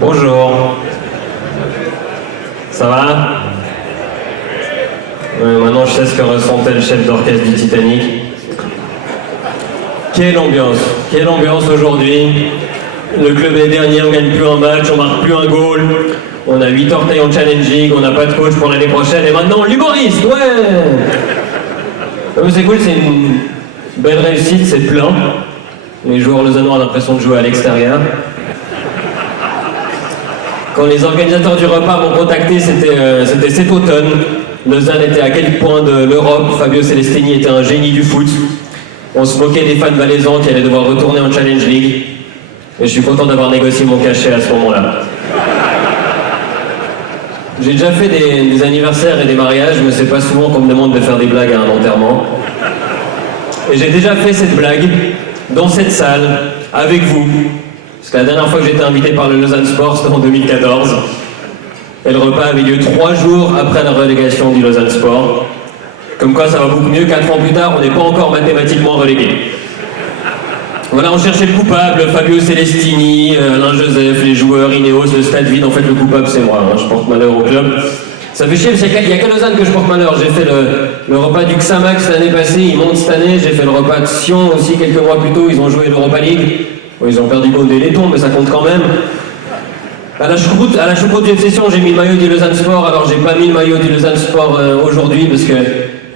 Bonjour. Ça va? Maintenant je sais ce que ressentait le chef d'orchestre du Titanic. Quelle ambiance aujourd'hui. Le club est dernier, on gagne plus un match, on marque plus un goal. On a 8 orteils en challenging, on n'a pas de coach pour l'année prochaine. Et maintenant l'humoriste, ouais. Mais c'est cool, c'est une belle réussite, c'est plein. Les joueurs lausannois ont l'impression de jouer à l'extérieur. Quand les organisateurs du repas m'ont contacté, c'était cet automne. Lausanne était à quel point de l'Europe. Fabio Celestini était un génie du foot. On se moquait des fans valaisans qui allaient devoir retourner en Challenge League. Et je suis content d'avoir négocié mon cachet à ce moment-là. J'ai déjà fait des anniversaires et des mariages, mais c'est pas souvent qu'on me demande de faire des blagues à un enterrement. Et j'ai déjà fait cette blague dans cette salle, avec vous. Parce que la dernière fois que j'étais invité par le Lausanne Sport, c'était en 2014. Et le repas avait lieu 3 jours après la relégation du Lausanne Sport. Comme quoi ça va beaucoup mieux, 4 ans plus tard, on n'est pas encore mathématiquement relégué. Voilà, on cherchait le coupable, Fabio Celestini, Alain Joseph, les joueurs, Ineos, le stade vide. En fait, le coupable, c'est moi, hein. Je porte malheur au club. Ça fait chier, parce qu'il n'y a qu'à Lausanne que je porte malheur. J'ai fait le repas du Xamax l'année passée, ils montent cette année. J'ai fait le repas de Sion aussi quelques mois plus tôt, ils ont joué l'Europa League. Bon, ils ont perdu contre des laitons, mais ça compte quand même. À la choucroute du FC Sion, j'ai mis le maillot du Lausanne Sport. Alors, j'ai pas mis le maillot du Lausanne Sport aujourd'hui, parce que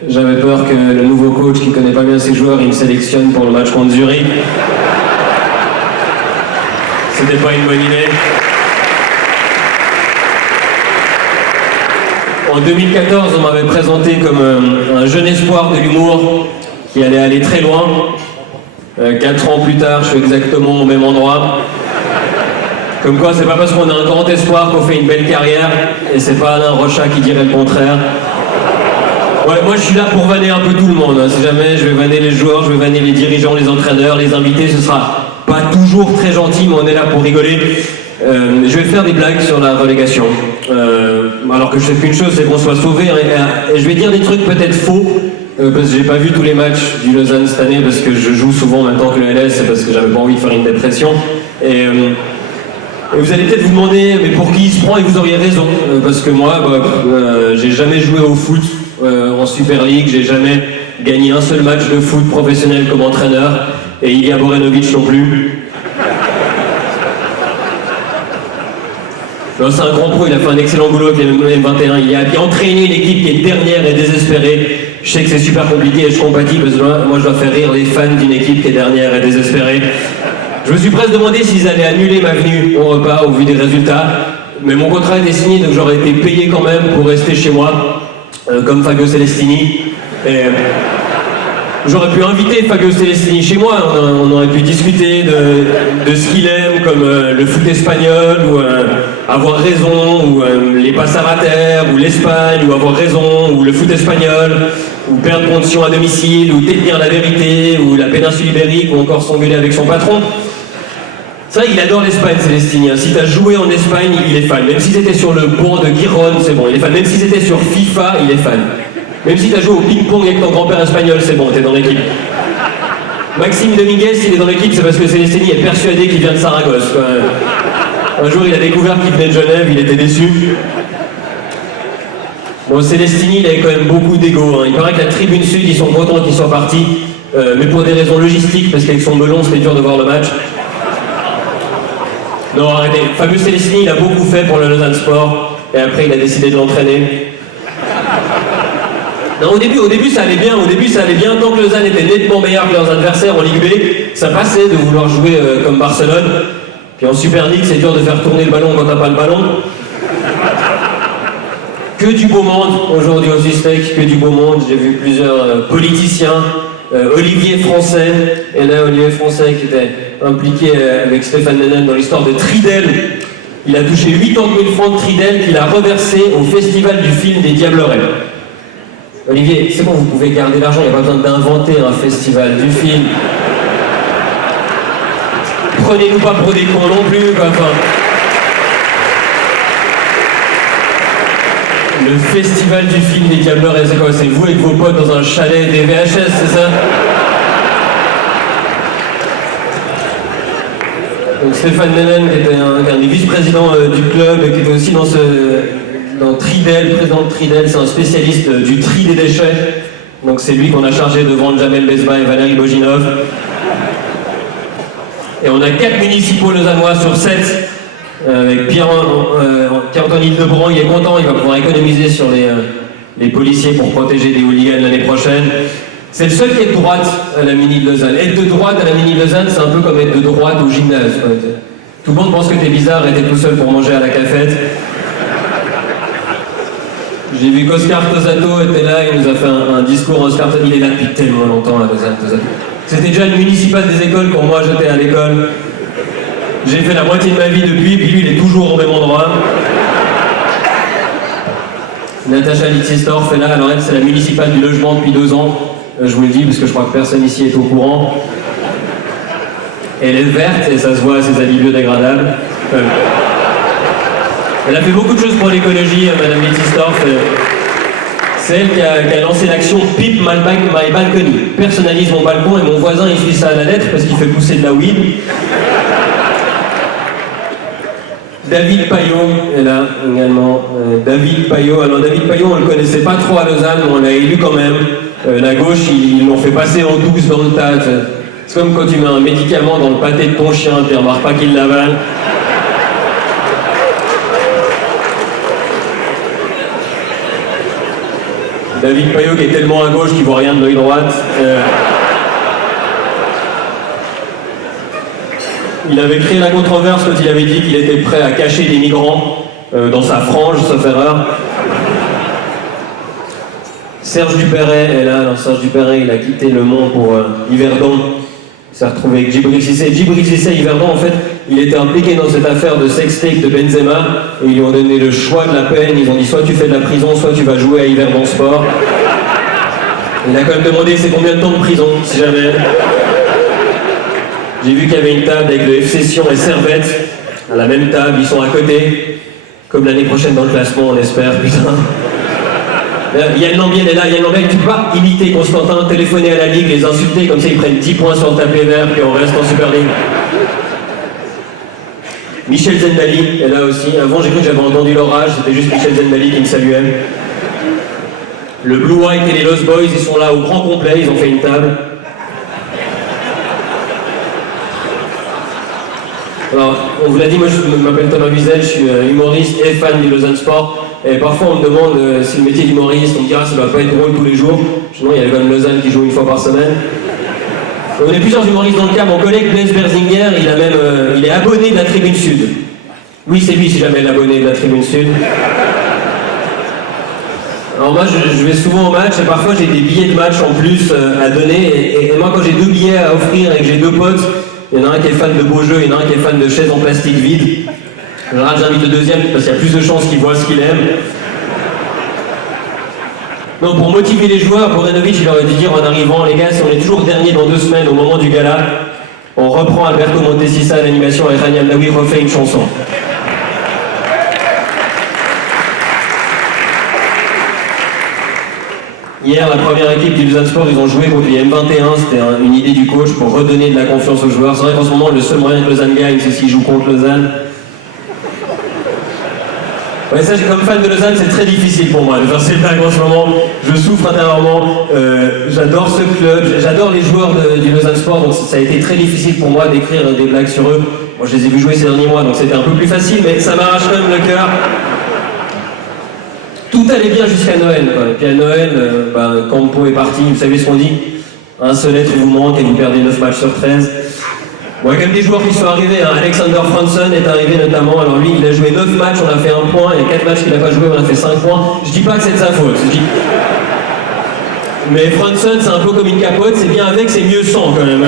j'avais peur que le nouveau coach, qui connaît pas bien ses joueurs, il me sélectionne pour le match contre Zurich. C'était pas une bonne idée. En 2014, on m'avait présenté comme un jeune espoir de l'humour qui allait aller très loin. 4 ans plus tard, je suis exactement au même endroit. Comme quoi, c'est pas parce qu'on a un grand espoir qu'on fait une belle carrière, et c'est pas Alain Rocha qui dirait le contraire. Ouais, moi je suis là pour vanner un peu tout le monde, hein. Si jamais je vais vanner les joueurs, je vais vanner les dirigeants, les entraîneurs, les invités, ce sera pas toujours très gentil, mais on est là pour rigoler. Je vais faire des blagues sur la relégation. Alors que je sais qu'une chose, c'est qu'on soit sauvé. Et je vais dire des trucs peut-être faux, parce que j'ai pas vu tous les matchs du Lausanne cette année, parce que je joue souvent en même temps que le LS, c'est parce que j'avais pas envie de faire une dépression. Et vous allez peut-être vous demander, mais pour qui il se prend, et vous auriez raison. Parce que moi, j'ai jamais joué au foot en Super League, j'ai jamais gagné un seul match de foot professionnel comme entraîneur, et Ilya Borenovic non plus. Non, c'est un grand pro, il a fait un excellent boulot avec les M21, il a entraîné une équipe qui est dernière et désespérée. Je sais que c'est super compliqué et je compatis parce que moi je dois faire rire les fans d'une équipe qui est dernière et désespérée. Je me suis presque demandé s'ils allaient annuler ma venue au repas au vu des résultats, mais mon contrat était signé donc j'aurais été payé quand même pour rester chez moi, comme Fabio Celestini. Et j'aurais pu inviter Fabio Celestini chez moi, on aurait pu discuter de ce qu'il aime, comme le foot espagnol, ou avoir raison, ou les passes à terre, ou l'Espagne, ou avoir raison, ou le foot espagnol, ou perdre condition à domicile, ou détenir la vérité, ou la péninsule ibérique, ou encore s'engueuler avec son patron. C'est vrai qu'il adore l'Espagne, Celestini. Si t'as joué en Espagne, il est fan. Même si c'était sur le banc de Giron, c'est bon, il est fan. Même si c'était sur FIFA, il est fan. Même si t'as joué au ping-pong avec ton grand-père espagnol, c'est bon, t'es dans l'équipe. Maxime Dominguez, s'il est dans l'équipe, c'est parce que Celestini est persuadé qu'il vient de Saragosse, quoi. Un jour, il a découvert qu'il venait de Genève, il était déçu. Bon, Celestini, il avait quand même beaucoup d'ego, hein. Il paraît que la tribune sud, ils sont contents qu'il soit parti, mais pour des raisons logistiques, parce qu'avec son melon, c'était dur de voir le match. Non, arrêtez. Fabio Celestini, il a beaucoup fait pour le Lausanne Sport, et après, il a décidé de l'entraîner. Non, au début ça allait bien, tant que Lausanne était nettement meilleur que leurs adversaires en Ligue B, ça passait de vouloir jouer comme Barcelone. Puis en Super League, c'est dur de faire tourner le ballon quand t'as pas le ballon. Que du beau monde aujourd'hui au Sustek, que du beau monde. J'ai vu plusieurs politiciens, Olivier Français, et là Olivier Français qui était impliqué avec Stéphane Nenen dans l'histoire de Tridel. Il a touché 80 000 francs de Tridel qu'il a reversé au festival du film des Diablerets. Olivier, c'est bon, vous pouvez garder l'argent, il n'y a pas besoin d'inventer un festival du film. Prenez-nous pas pour des cons non plus, quoi. Enfin, le festival du film des Diablerets, c'est quoi? C'est vous avec vos potes dans un chalet des VHS, c'est ça? Donc Stéphane Nennen, qui était un des vice-présidents du club et qui était aussi dans Tridel, président de Tridel, c'est un spécialiste du tri des déchets. Donc c'est lui qu'on a chargé de vendre Jamel Besba et Valérie Boginov. Et on a 4 municipaux lausannois sur 7, avec Pierre-Antoine Hildebrand, il est content, il va pouvoir économiser sur les policiers pour protéger des hooligans l'année prochaine. C'est le seul qui est de droite à la Mini de Lausanne. Être de droite à la Mini de Lausanne, c'est un peu comme être de droite au gymnase. Tout le monde pense que t'es bizarre et t'es tout seul pour manger à la cafette. J'ai vu qu'Oscar Tosato était là, il nous a fait un discours. Oscar, il est là depuis tellement longtemps à Lausanne, Tosato. C'était déjà le municipal des écoles quand moi j'étais à l'école. J'ai fait la moitié de ma vie depuis, puis lui il est toujours au même endroit. Natacha Litzistorff est là, alors elle c'est la municipale du logement depuis 2 ans. Je vous le dis parce que je crois que personne ici est au courant. Elle est verte et ça se voit à ses habits biodégradables. Elle a fait beaucoup de choses pour l'écologie, Madame Litzistorff. C'est elle qui a lancé l'action Pip My Balcony. Personnalise mon balcon et mon voisin il suit ça à la lettre parce qu'il fait pousser de la weed. David Payot est là également. David Payot, alors David Payot on le connaissait pas trop à Lausanne, mais on l'a élu quand même. La gauche, ils l'ont fait passer en douce dans le tas. C'est comme quand tu mets un médicament dans le pâté de ton chien, tu remarques pas qu'il l'avale. David Payot qui est tellement à gauche qu'il voit rien de l'œil droite. Il avait créé la controverse quand il avait dit qu'il était prêt à cacher des migrants dans sa frange, sauf erreur. Serge Dupéret est là. Alors Serge Dupéret, il a quitté Le Mans pour Yverdon. Il s'est retrouvé avec Djibril Cissé. Djibril Cissé, Yverdon, en fait, il était impliqué dans cette affaire de sextape de Benzema. Et ils lui ont donné le choix de la peine. Ils ont dit soit tu fais de la prison, soit tu vas jouer à Yverdon Sport. Il a quand même demandé c'est combien de temps de prison, si jamais. J'ai vu qu'il y avait une table avec le FC Sion et Servette. À la même table, ils sont à côté. Comme l'année prochaine dans le classement, on espère, putain. Yann Lambiel est là. Yann Lambiel, tu peux pas imiter Constantin, téléphoner à la Ligue, les insulter, comme ça ils prennent 10 points sur le tapis vert, puis on reste en Super League. Michel Zendali est là aussi. Avant, j'ai cru que j'avais entendu l'orage, c'était juste Michel Zendali qui me saluait. Le Blue White et les Lost Boys, ils sont là au grand complet, ils ont fait une table. Alors, on vous l'a dit, moi je m'appelle Thomas Wiesel, je suis humoriste et fan du Lausanne Sport. Et parfois on me demande si le métier d'humoriste, on me dira ça va pas être drôle tous les jours. Sinon il y a quand même Lausanne qui joue une fois par semaine. On est plusieurs humoristes dans le cas, mon collègue Blaise Berzinger, il est abonné de la Tribune Sud. Oui, c'est lui si jamais l'abonné de la Tribune Sud. Alors moi je vais souvent au match et parfois j'ai des billets de match en plus à donner. Et moi quand j'ai 2 billets à offrir et que j'ai 2 potes, il y en a un qui est fan de beaux jeux, il y en a un qui est fan de chaises en plastique vide. En général, j'invite le deuxième parce qu'il y a plus de chances qu'il voit ce qu'il aime. Donc pour motiver les joueurs, Borenovic il aurait dû dire en arrivant, les gars, si on est toujours dernier dans 2 semaines au moment du gala, on reprend Alberto Montesissa à l'animation et Rani Alnaoui refait une chanson. Hier, la première équipe du Lausanne Sport, ils ont joué contre les M21, c'était une idée du coach pour redonner de la confiance aux joueurs. C'est vrai qu'en ce moment, le seul moyen que Lausanne gagne, c'est s'ils jouent contre Lausanne. Ouais, ça, comme fan de Lausanne, c'est très difficile pour moi de faire ces blagues en ce moment. Je souffre intérieurement. J'adore ce club, j'adore les joueurs du Lausanne Sport, donc ça a été très difficile pour moi d'écrire des blagues sur eux. Moi, je les ai vus jouer ces derniers mois, donc c'était un peu plus facile, mais ça m'arrache quand même le cœur. Tout allait bien jusqu'à Noël, quoi. Et puis à Noël, Campo est parti, vous savez ce qu'on dit, un seul être vous manque et vous perdez 9 matchs sur 13. Bon, il y a quand même des joueurs qui sont arrivés, hein. Alexander Franson est arrivé notamment, alors lui il a joué 9 matchs, on a fait 1 point, il y a 4 matchs qu'il n'a pas joué, on a fait 5 points. Je dis pas que c'est de sa faute, mais Franson c'est un peu comme une capote, c'est bien avec, c'est mieux sans quand même.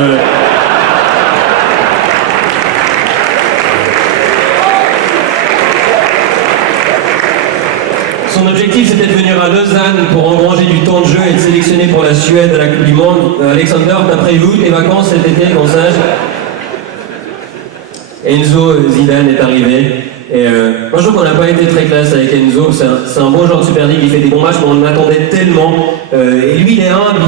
Son objectif c'était de venir à Lausanne pour engranger du temps de jeu et de sélectionner pour la Suède à la Coupe du Monde. Alexander, t'as prévu tes vacances cet été, Gonzage? Enzo Zidane est arrivé. Et moi, je trouve qu'on n'a pas été très classe avec Enzo. C'est un bon joueur de Super League, il fait des bons matchs, mais on l'attendait tellement. Et lui, il est humble,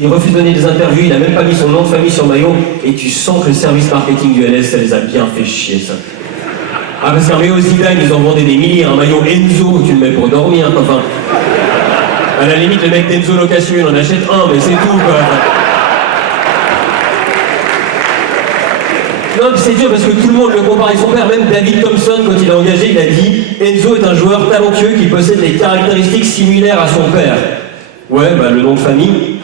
il refuse de donner des interviews, il a même pas mis son nom de famille sur le maillot. Et tu sens que le service marketing du LS, ça les a bien fait chier, ça. Ah, parce qu'un maillot Zidane, ils en vendaient des milliers. Un maillot Enzo, tu le mets pour dormir, enfin. À la limite, le mec d'Enzo Location, il en achète un, mais c'est tout, quoi. Non, c'est dur parce que tout le monde le compare avec son père. Même David Thompson, quand il a engagé, il a dit Enzo est un joueur talentueux qui possède des caractéristiques similaires à son père. Ouais, bah le nom de famille.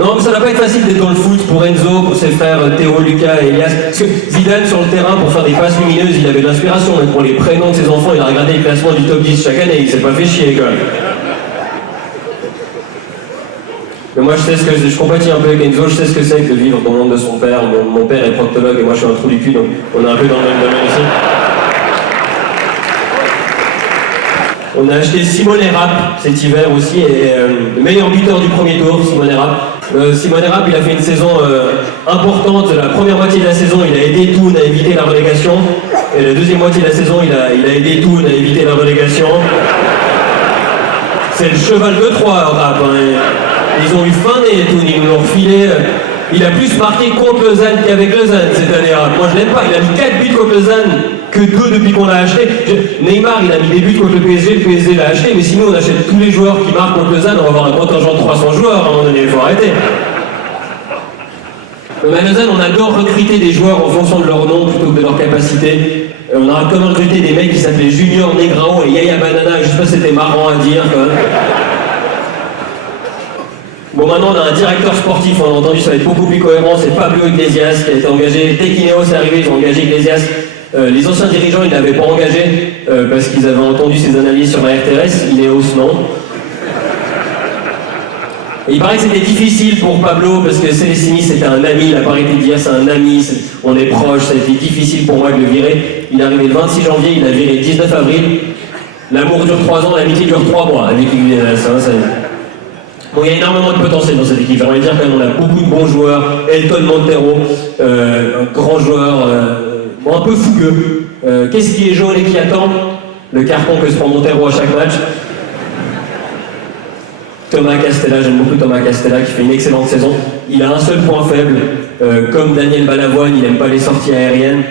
Non, mais ça va pas être facile d'être dans le foot pour Enzo, pour ses frères Théo, Lucas et Elias. Parce que Zidane, sur le terrain, pour faire des passes lumineuses, il avait de l'inspiration. Mais pour les prénoms de ses enfants, il a regardé le classement du top 10 chaque année. Il s'est pas fait chier, quand même. Mais moi, je compatis un peu avec Enzo, je sais ce que c'est que de vivre dans le monde de son père. Mon père est proctologue et moi, je suis un trou du cul, donc on est un peu dans le même domaine aussi. On a acheté Simone Rapp cet hiver aussi, et le meilleur buteur du premier tour, Simone Rapp. Simone Rapp, il a fait une saison importante. La première moitié de la saison, il a aidé Thun à éviter la relégation. Et la deuxième moitié de la saison, il a aidé Thun à éviter la relégation. C'est le cheval de Troie, Rapp. Hein. Ils ont eu faim et Thun, ils nous l'ont refilé. Il a plus marqué contre Lausanne qu'avec Lausanne cette année. Moi, je l'aime pas. Il a mis 4 buts contre Lausanne que 2 depuis qu'on l'a acheté. Neymar, il a mis des buts contre le PSG l'a acheté, mais sinon on achète tous les joueurs qui marquent contre Lausanne, on va avoir un contingent de 300 joueurs à un moment donné, il faut arrêter. Mais à Lausanne, on adore recruter des joueurs en fonction de leur nom plutôt que de leur capacité. On a comme recruté des mecs qui s'appelaient Junior Negrao et Yaya Banana, je sais pas si c'était marrant à dire quand même. Bon, maintenant on a un directeur sportif, on a entendu, ça va être beaucoup plus cohérent, c'est Pablo Iglesias qui a été engagé. Dès qu'Ineos est arrivé, ils ont engagé Iglesias. Les anciens dirigeants, ils ne l'avaient pas engagé parce qu'ils avaient entendu ses analyses sur la RTRS, Ineos non. Et il paraît que c'était difficile pour Pablo parce que Célestini c'était un ami, il a pas arrêté de dire c'est un ami, on est proches, ça a été difficile pour moi de le virer. Il est arrivé le 26 janvier, il a viré le 19 avril. L'amour dure 3 ans, l'amitié dure 3 mois avec Iglesias. Bon, il y a énormément de potentiel dans cette équipe. J'aimerais dire quand même, on a beaucoup de bons joueurs. Elton Montero, un grand joueur, un peu fougueux. Qu'est-ce qui est jaune et qui attend? Le carton que se prend Montero à chaque match. Thomas Castella, j'aime beaucoup Thomas Castella qui fait une excellente saison. Il a un seul point faible, comme Daniel Balavoine, il n'aime pas les sorties aériennes.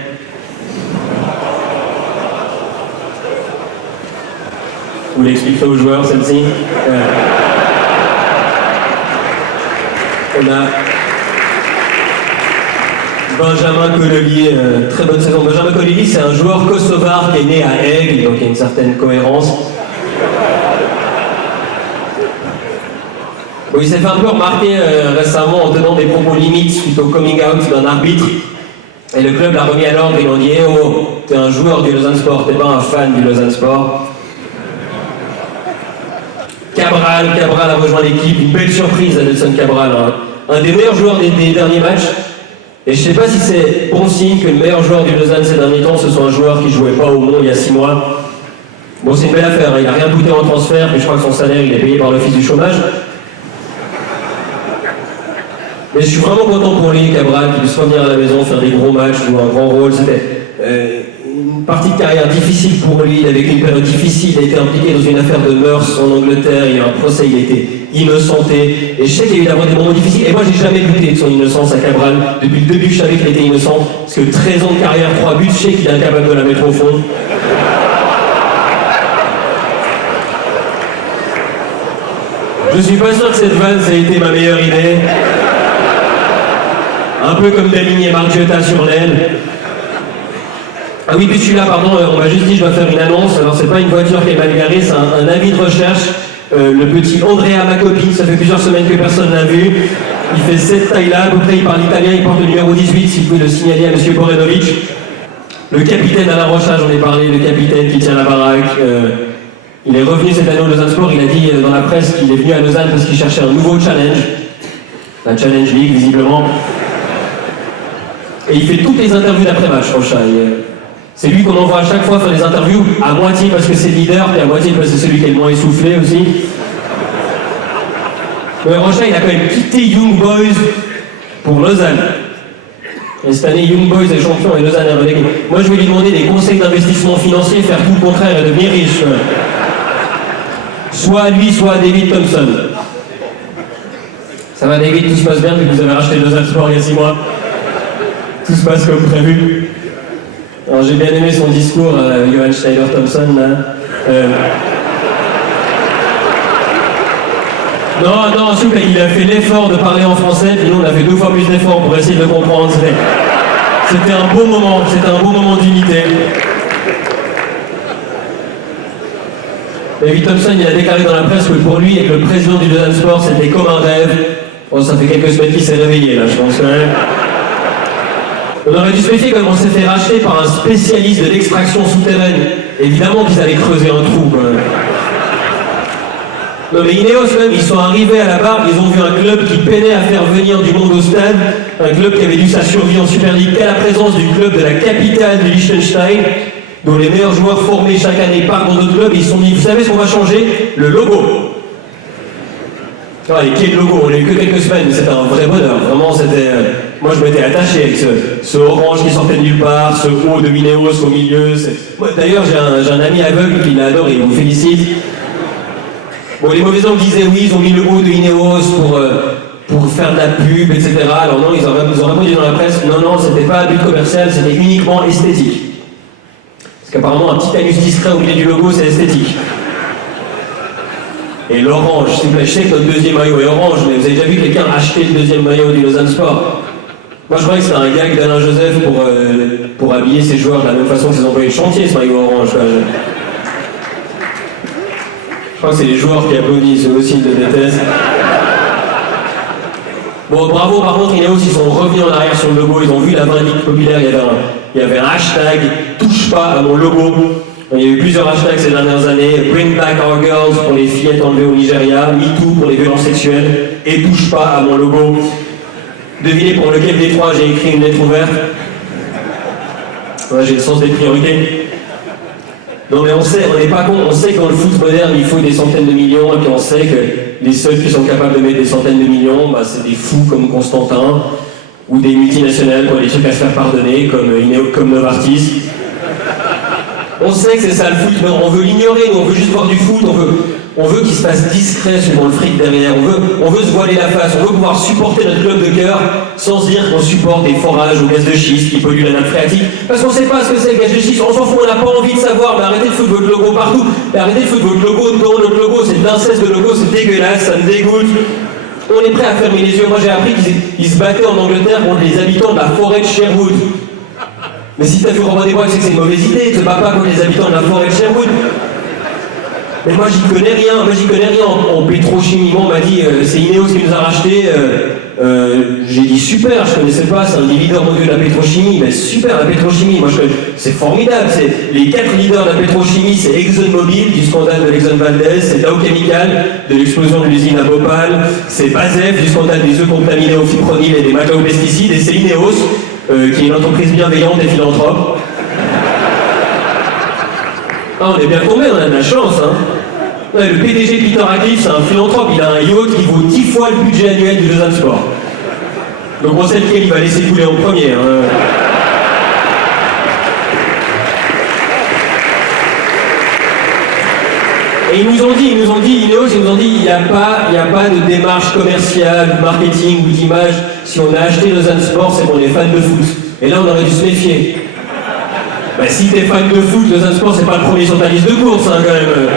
Vous l'expliquerez aux joueurs celle-ci. On a Benjamin Cololi, très bonne saison. Benjamin Cololi, c'est un joueur kosovar qui est né à Aigle, donc il y a une certaine cohérence. Bon, il s'est fait un peu remarquer récemment en tenant des propos limites suite au coming out d'un arbitre. Et le club l'a remis à l'ordre, ils lui ont dit « Eh oh, t'es un joueur du Lausanne Sport, t'es pas un fan du Lausanne Sport ». Cabral a rejoint l'équipe, une belle surprise à Nelson Cabral, hein. Un des meilleurs joueurs des derniers matchs. Et je sais pas si c'est bon signe que le meilleur joueur du Lausanne ces derniers temps, ce soit un joueur qui jouait pas au Mont il y a 6 mois. Bon, c'est une belle affaire, hein. Il a rien coûté en transfert, mais je crois que son salaire il est payé par l'office du chômage. Mais je suis vraiment content pour lui, Cabral, qu'il puisse revenir à la maison, faire des gros matchs, jouer un grand rôle. C'était une partie de carrière difficile pour lui, il a vécu une période difficile, il a été impliqué dans une affaire de mœurs en Angleterre, il y a eu un procès, il a été innocenté. Et je sais qu'il y a eu d'abord des moments difficiles, et moi j'ai jamais douté de son innocence à Cabral. Depuis le début, je savais qu'il était innocent, parce que 13 ans de carrière, 3 buts, je sais qu'il est incapable de la mettre au fond. Je suis pas sûr que cette vanne, ça a été ma meilleure idée. Un peu comme d'aligner Margiota sur l'aile. Ah oui, puis je suis là, pardon, on m'a juste dit que je dois faire une annonce. Alors c'est pas une voiture qui est mal garée, c'est un avis de recherche. Le petit Andrea Macopi, ça fait plusieurs semaines que personne l'a vu. Il fait cette taille-là, à peu près, il parle italien, il porte le numéro 18, si vous pouvez le signaler à M. Borenovic. Le capitaine Alain Rochard, j'en ai parlé, le capitaine qui tient la baraque. Il est revenu cette année au Lausanne Sport, il a dit dans la presse qu'il est venu à Lausanne parce qu'il cherchait un nouveau challenge. La Challenge League, visiblement. Et il fait toutes les interviews d'après-match, Rochard. C'est lui qu'on envoie à chaque fois faire les interviews, à moitié parce que c'est le leader, et à moitié parce que c'est celui qui est le moins essoufflé aussi. Mais Rochard, il a quand même quitté Young Boys pour Lausanne. Et cette année, Young Boys est champion et Lausanne est relégué. Moi, je vais lui demander des conseils d'investissement financier, faire tout le contraire et devenir riche. Soit à lui, soit à David Thompson. Ça va, David, tout se passe bien, vous avez racheté Lausanne Sport il y a 6 mois. Tout se passe comme prévu. Alors, j'ai bien aimé son discours, Johan Schneider-Thompson, là. Non, souple, il a fait l'effort de parler en français, puis nous on a fait 2 fois plus d'efforts pour essayer de le comprendre. C'était un beau moment d'unité. David Thompson, il a déclaré dans la presse que pour lui, être le président du Lausanne Sport, c'était comme un rêve. Bon, ça fait quelques semaines qu'il s'est réveillé, là, je pense quand même. On aurait dû se méfier comme on s'est fait racheter par un spécialiste de l'extraction souterraine. Évidemment qu'ils allaient creuser un trou, quand même. Non mais Ineos même, ils sont arrivés à la barre, ils ont vu un club qui peinait à faire venir du monde au stade, un club qui avait dû sa survie en Super League qu'à la présence du club de la capitale de Liechtenstein, dont les meilleurs joueurs formés chaque année partent dans d'autres clubs, et ils se sont dit, vous savez ce qu'on va changer? Le logo. Et quel logo? On l'a eu que quelques semaines, mais c'était un vrai bonheur, vraiment c'était... Moi je m'étais attaché avec ce orange qui sortait de nulle part, ce haut de Ineos au milieu. D'ailleurs j'ai un ami aveugle qui l'adore et il vous félicite. Bon, les mauvais hommes disaient oui, ils ont mis le haut de Ineos pour faire de la pub, etc. Alors non, ils ont répondu dans la presse, non, c'était pas un but commercial, c'était uniquement esthétique. Parce qu'apparemment, un petit anus discret au milieu du logo, c'est esthétique. Et l'orange, s'il vous plaît, je sais que notre deuxième maillot est orange, mais vous avez déjà vu quelqu'un acheter le deuxième maillot du Lausanne Sport? Moi, je croyais que c'était un gag d'Alain Joseph pour habiller ses joueurs de la même façon que ses employés de chantier, ce maillot orange. Je crois que c'est les joueurs qui applaudissent, eux aussi, ils le détestent. Bon, bravo, par contre, Ineos, ils sont revenus en arrière sur le logo, ils ont vu la vindicte populaire, il y avait un hashtag « Touche pas à mon logo ». Il y a eu plusieurs hashtags ces dernières années, « Bring back our girls » pour les fillettes enlevées au Nigeria, « MeToo » pour les violences sexuelles, et « Touche pas à mon logo ». Devinez pour lequel des trois j'ai écrit une lettre ouverte. Ouais, j'ai le sens des priorités. Non mais on n'est pas con, on sait que dans le foot moderne il faut des centaines de millions et puis on sait que les seuls qui sont capables de mettre des centaines de millions, c'est des fous comme Constantin ou des multinationales qui ont des trucs à se faire pardonner comme Novartis. On sait que c'est ça le foot, mais on veut l'ignorer, on veut juste voir du foot, on veut qu'il se fasse discret suivant le fric derrière, on veut se voiler la face, on veut pouvoir supporter notre club de cœur sans se dire qu'on supporte des forages au gaz de schiste qui polluent la nappe phréatique, parce qu'on sait pas ce que c'est le gaz de schiste, on s'en fout, on n'a pas envie de savoir, mais arrêtez de foutre votre logo partout, mais arrêtez de foutre votre logo dans notre logo, c'est de l'inceste de logo, c'est dégueulasse, ça me dégoûte. On est prêt à fermer les yeux, moi j'ai appris qu'ils se battaient en Angleterre contre les habitants de la forêt de Sherwood. Mais si t'as vu Robin des Bois, c'est que c'est une mauvaise idée, te bats pas contre les habitants de la forêt de Sherwood. Mais moi j'y connais rien en pétrochimie. Moi on m'a dit c'est Ineos qui nous a racheté. J'ai dit super, je connaissais pas, c'est un des leaders mondiaux de la pétrochimie. Mais super la pétrochimie, moi c'est formidable. Les 4 leaders de la pétrochimie, c'est ExxonMobil du scandale de l'Exxon Valdez, c'est Dow Chemical de l'explosion de l'usine à Bhopal, c'est BASF du scandale des œufs contaminés au fipronil et des macropesticides, et c'est Ineos qui est une entreprise bienveillante et philanthrope. Ah, on est bien tombé, on a de la chance, hein. Ouais, le PDG Peter Radcliffe, c'est un philanthrope, il a un yacht qui vaut 10 fois le budget annuel du Lausanne Sport. Donc on sait lequel il va laisser couler en premier. Hein. Et ils nous ont dit, Ineos, ils nous ont dit, il n'y a pas de démarche commerciale, de marketing ou d'image. Si on a acheté Lausanne Sport, c'est qu'on est fan de foot. Et là, on aurait dû se méfier. Si t'es fan de foot, Lausanne Sport, c'est pas le premier sur ta liste de courses, hein, quand même.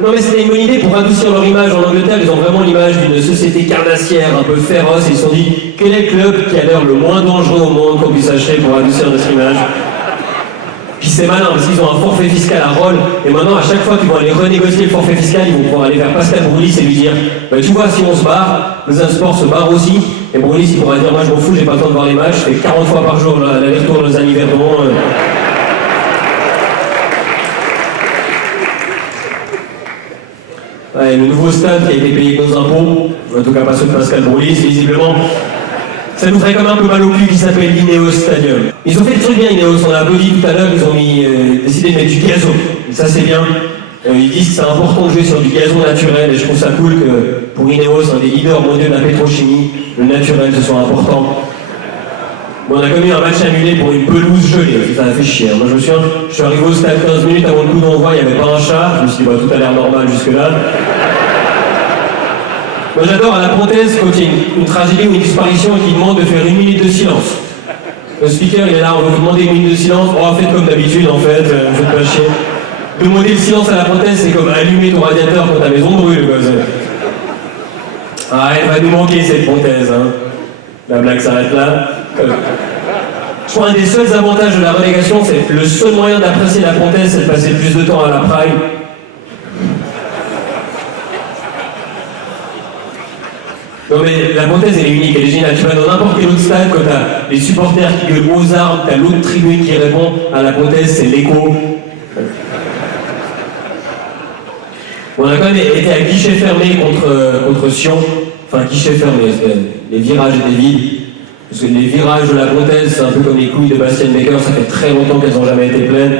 Non, mais c'était une bonne idée pour adoucir leur image. En Angleterre, ils ont vraiment l'image d'une société carnassière, un peu féroce. Ils se sont dit, quel est le club qui a l'air le moins dangereux au monde qu'on puisse acheter pour adoucir notre image? Puis c'est malin, parce qu'ils ont un forfait fiscal à Rolle, et maintenant, à chaque fois qu'ils vont aller renégocier le forfait fiscal, ils vont pouvoir aller vers Pascal Broulis et lui dire tu vois, si on se barre, Lausanne Sport se barre aussi, et Broulis, il pourra dire moi je m'en fous, j'ai pas le temps de voir les matchs, je fais 40 fois par jour l'aller-retour Lausanne-Yverdon. Ouais, le nouveau stade qui a été payé avec nos impôts, en tout cas pas ceux de Pascal Broulis, visiblement. Ça nous ferait quand même un peu mal au cul, qui s'appelle l'Ineos Stadium. Ils ont fait des trucs bien, Ineos, on a applaudi tout à l'heure, ils ont décidé de mettre du gazon. Et ça c'est bien. Ils disent que c'est important de jouer sur du gazon naturel, et je trouve ça cool que pour Ineos, un des leaders mondiaux de la pétrochimie, le naturel ce soit important. Bon, on a commis un match annulé pour une pelouse gelée, ça a fait chier. Moi je me souviens, je suis arrivé au stade 15 minutes avant le coup d'envoi, il n'y avait pas un chat, je me suis dit, bah, tout a l'air normal jusque-là. Moi j'adore à la Pontaise quand il y a une tragédie ou une disparition et qu'il demande de faire 1 minute de silence. Le speaker il est là, on va vous demander 1 minute de silence, oh faites comme d'habitude en fait, faites pas chier. Demander le silence à la Pontaise c'est comme allumer ton radiateur quand ta maison brûle quoi. Ah elle va nous manquer cette Pontaise hein. La blague s'arrête là. Je crois un des seuls avantages de la relégation c'est le seul moyen d'apprécier la Pontaise c'est de passer plus de temps à la Pride. Non mais la Pontaise elle est unique, elle est géniale. Tu vas dans n'importe quel autre stade, quand t'as les supporters qui gueulent aux armes, t'as l'autre tribune qui répond, à la Pontaise c'est l'écho. On a quand même été à guichet fermé contre Sion, enfin guichet fermé, les virages étaient vides. Parce que les virages de la Pontaise c'est un peu comme les couilles de Bastian Baker, ça fait très longtemps qu'elles n'ont jamais été pleines.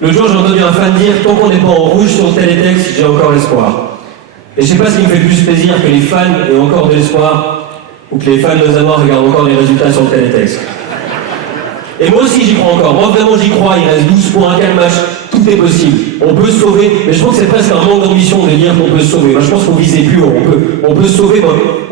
Le jour, j'ai entendu un fan dire « Tant qu'on n'est pas en rouge sur le télétexte, j'ai encore l'espoir. » Et je sais pas ce qui me fait plus plaisir que les fans aient encore de l'espoir ou que les fans lausannois regardent encore les résultats sur le télétexte. Et moi aussi j'y crois encore, moi vraiment j'y crois, il reste 12 points, 4 matchs, tout est possible. On peut se sauver, mais je pense que c'est presque un manque d'ambition de dire qu'on peut se sauver. Moi je pense qu'il faut viser plus haut, on peut se sauver,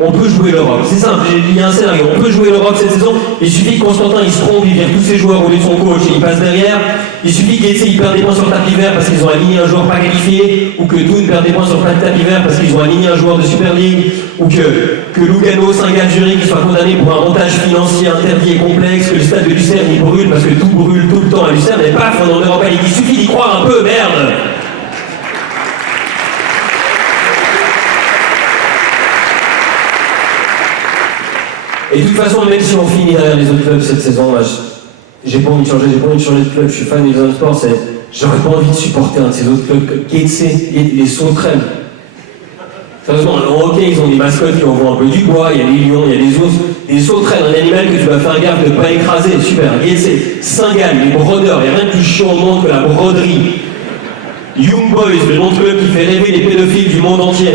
on peut jouer l'Europe. C'est simple, il y a un scénario, on peut jouer l'Europe cette saison, il suffit que Constantin il se trompe, il vire tous ses joueurs au lieu de son coach et il passe derrière. Il suffit qu'il perd des points sur le tapis vert parce qu'ils ont aligné un joueur pas qualifié, ou que Thun perd des points sur le tapis vert parce qu'ils ont aligné un joueur de Super League, ou que Lugano, Saint-Gall-Zurich soit condamné pour un montage financier interdit et complexe, que le stade de Lucerne il brûle parce que tout brûle tout le temps à Lucerne, et paf, on est en Europa League. Il suffit d'y croire un peu, merde. Et de toute façon, même si on finit derrière les autres clubs cette saison, moi, j'ai pas envie de changer de club, je suis fan des autres sports, j'aurais pas envie de supporter un de ces autres clubs, Getse, les sauterelles. Sérieusement, en hockey, ils ont des mascottes qui envoient un peu du bois, il y a des lions, il y a des ours, des sauterelles, un animal que tu vas faire gaffe de ne pas écraser, super. Getse, Saint-Gall, les brodeurs, il n'y a rien de plus chiant au monde que la broderie. Young Boys, le nom de club qui fait rêver les pédophiles du monde entier.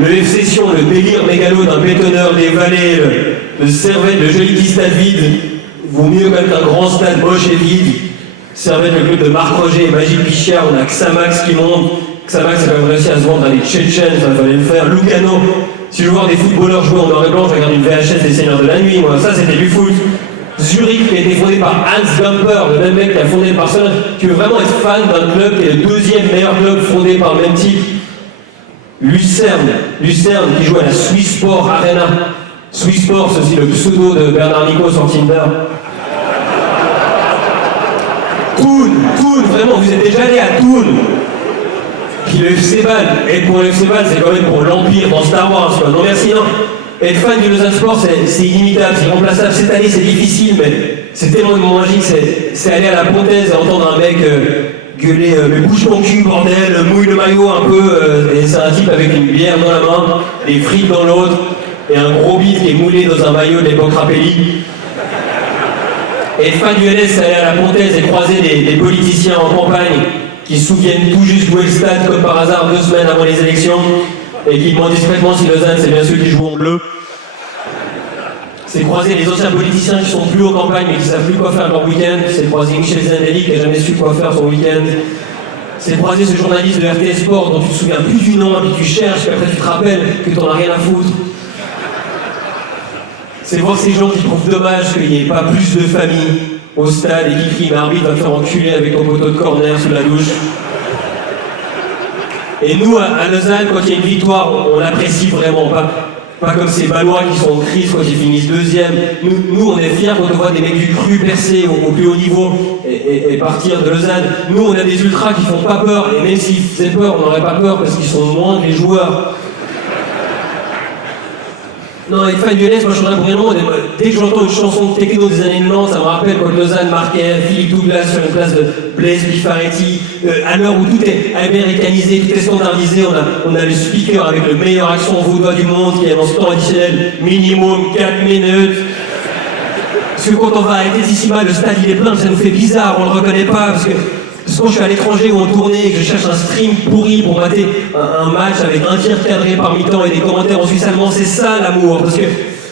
Le FC Sion, le délire mégalo d'un bétonneur des vallées, le Servette, le joli petit stade vide, vaut mieux quand même qu'un grand stade moche et vide. Servette, le club de Marc Roger et Magic Pichard, on a Xamax qui monte. Xamax a quand même réussi à se vendre dans les Tchétchènes, ça fallait le faire. Lugano, si je veux voir des footballeurs jouer en noir et blanc, je regarde une VHS des Seigneurs de la Nuit, moi, ça c'était du foot. Zurich qui a été fondé par Hans Gamper, le même mec qui a fondé le Barcelone. Tu veux vraiment être fan d'un club qui est le deuxième meilleur club fondé par le même type. Lucerne qui joue à la Swiss Sport Arena. Swiss Sport, c'est aussi le pseudo de Bernard Nico sur Tinder. Thun, vraiment, vous êtes déjà allé à Thun. Puis le FC Bâle, et pour le FC Bâle, c'est quand même pour l'Empire dans Star Wars, quoi. Non merci, non. Être fan du Lausanne Sport, c'est inimitable, c'est irremplaçable. Cette année, c'est difficile, mais c'est tellement une magique, c'est aller à la Pontaise et entendre un mec gueuler « mais bouge ton cul, bordel, mouille le maillot un peu et c'est un type avec une bière dans la main, des frites dans l'autre, et un gros bide qui est moulé dans un maillot de l'époque Rapelli. Et être fan du LS, c'est aller à la Pontaise et croiser des politiciens en campagne qui se souviennent tout juste jouer le stade comme par hasard 2 semaines avant les élections et qui demandent discrètement si Lausanne c'est bien ceux qui jouent en bleu. C'est croiser les anciens politiciens qui sont plus aux campagnes mais qui savent plus quoi faire leur week-end. C'est croiser Michel Zindelli qui n'a jamais su quoi faire son week-end. C'est croiser ce journaliste de RTS Sport dont tu te souviens plus du nom et puis tu cherches et après tu te rappelles que t'en as rien à foutre. C'est voir ces gens qui trouvent dommage qu'il n'y ait pas plus de famille au stade et qui crient « mais arbitre va te faire enculer avec ton poteau de corner sous la douche ». Et nous, à Lausanne, quand il y a une victoire, on l'apprécie vraiment pas comme ces Balois qui sont en crise quand ils finissent deuxième. Nous, on est fiers quand on voit des mecs du cru percer au plus haut niveau et partir de Lausanne. Nous, on a des ultras qui font pas peur, et même s'ils faisaient peur, on n'aurait pas peur parce qu'ils sont moins que les joueurs. Non, être fan du LS, moi je suis vraiment, dès que j'entends une chanson de techno des années 90, ça me rappelle quand Lausanne marquait Philippe Douglas sur une place de Blaise Bifaretti. À l'heure où tout est américanisé, tout est standardisé, on a le speaker avec le meilleur accent vaudois du monde qui est dans ce temps additionnel, minimum 4 minutes. Parce que quand on va à Décima, le stade il est plein, ça nous fait bizarre, on le reconnaît pas, parce que Souvent, je suis à l'étranger ou en tournée et que je cherche un stream pourri pour mater un match avec un tir cadré par mi-temps et des commentaires en suisse allemand. C'est ça l'amour.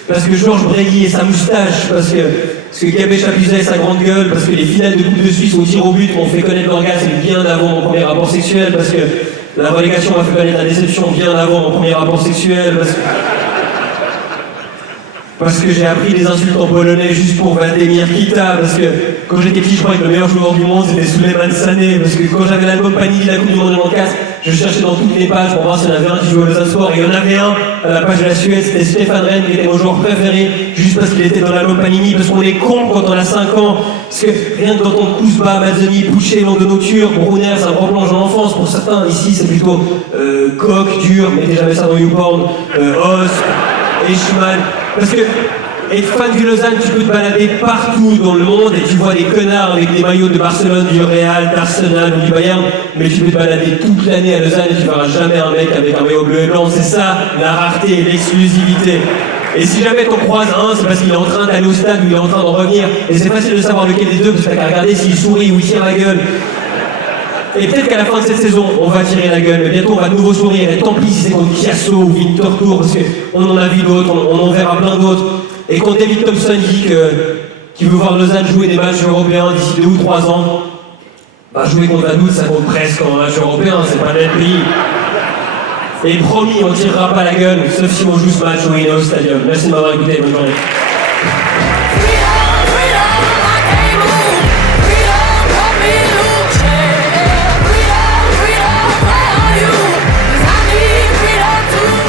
Parce que Georges Bréguy et sa moustache, parce que Gabé Chapuisat et sa grande gueule, parce que les finales de Coupe de Suisse au tir au but m'ont fait connaître l'orgasme bien avant mon premier rapport sexuel, parce que la relégation m'a fait connaître la déception bien avant mon premier rapport sexuel, parce que j'ai appris des insultes en polonais juste pour Vladimir Kita, parce que quand j'étais petit, je croyais que le meilleur joueur du monde c'était Souleymane Sané, parce que quand j'avais l'album Panini de la Coupe du Monde 94, je cherchais dans toutes les pages pour voir s'il y en avait un qui jouait au Lausanne Sport, et il y en avait un à la page de la Suède, c'était Stéphane Rennes qui était mon joueur préféré, juste parce qu'il était dans l'album Panini, parce qu'on est con quand on a 5 ans, parce que rien que quand on Kouzba, Mazzoni, Pouché, Londonoture, Brunner, ça me replonge dans l'enfance, pour certains ici c'est plutôt coq, dur, mettez jamais ça dans YouPorn, os, Eichmann, parce que être fan du Lausanne, tu peux te balader partout dans le monde et tu vois des connards avec des maillots de Barcelone, du Real, d'Arsenal ou du Bayern, mais tu peux te balader toute l'année à Lausanne et tu verras jamais un mec avec un maillot bleu et blanc. C'est ça la rareté et l'exclusivité. Et si jamais t'en croises un, c'est parce qu'il est en train d'aller au stade ou il est en train d'en revenir. Et c'est facile de savoir lequel des deux parce que t'as qu'à regarder s'il sourit ou il tire la gueule. Et peut-être qu'à la fin de cette saison, on va tirer la gueule, mais bientôt on va de nouveau sourire. Et tant pis si c'est contre Chiasso ou Victor Tour, parce qu'on en a vu d'autres, on en verra plein d'autres. Et quand David Thompson dit qu'il veut voir Lausanne jouer des matchs européens d'ici 2 ou 3 ans, bah jouer contre Vaduz, ça compte presque en match européen, c'est pas le même pays. Et promis, on tirera pas la gueule, sauf si on joue ce match au Inno Stadium. Merci de m'avoir écouté, bonne journée.